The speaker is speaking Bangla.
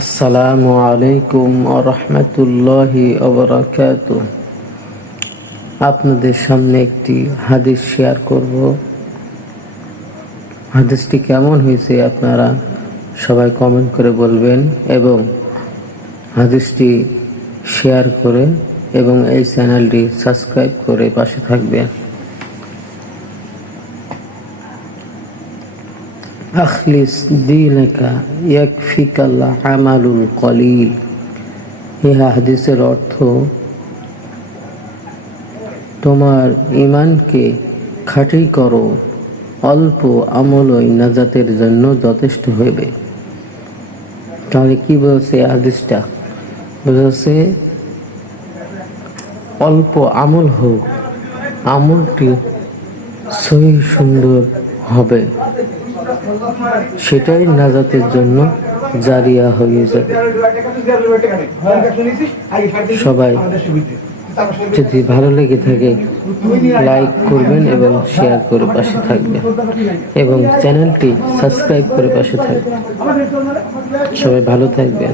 আসসালামু আলাইকুম ওয়া রাহমাতুল্লাহি ওয়া বারাকাতুহু। আপনাদের সামনে একটি হাদিস শেয়ার করব। হাদিসটি কেমন হয়েছে আপনারা সবাই কমেন্ট করে বলবেন এবং হাদিসটি শেয়ার করে এবং এই চ্যানেলটি সাবস্ক্রাইব করে পাশে থাকবেন। আখলিস দীনাকা ইয়াকফিকাল আমালুল কলিল। এই হাদিসের অর্থ, তোমার ঈমানকে খাঁটি করো, অল্প আমলই নাজাতের জন্য যথেষ্ট হইবে। তাহলে কি বলছে হাদিসটা? বলছে অল্প আমল হোক, আমলটি সহি সুন্দর হবে, সেটাই নাজাতের জন্য জারিয়া হয়ে যাবে। সবাই যদি ভালো লেগে থাকে লাইক করবেন এবং শেয়ার করে পাশে থাকবেন এবং চ্যানেলটি সাবস্ক্রাইব করে পাশে থাকবেন। সবাই ভালো থাকবেন।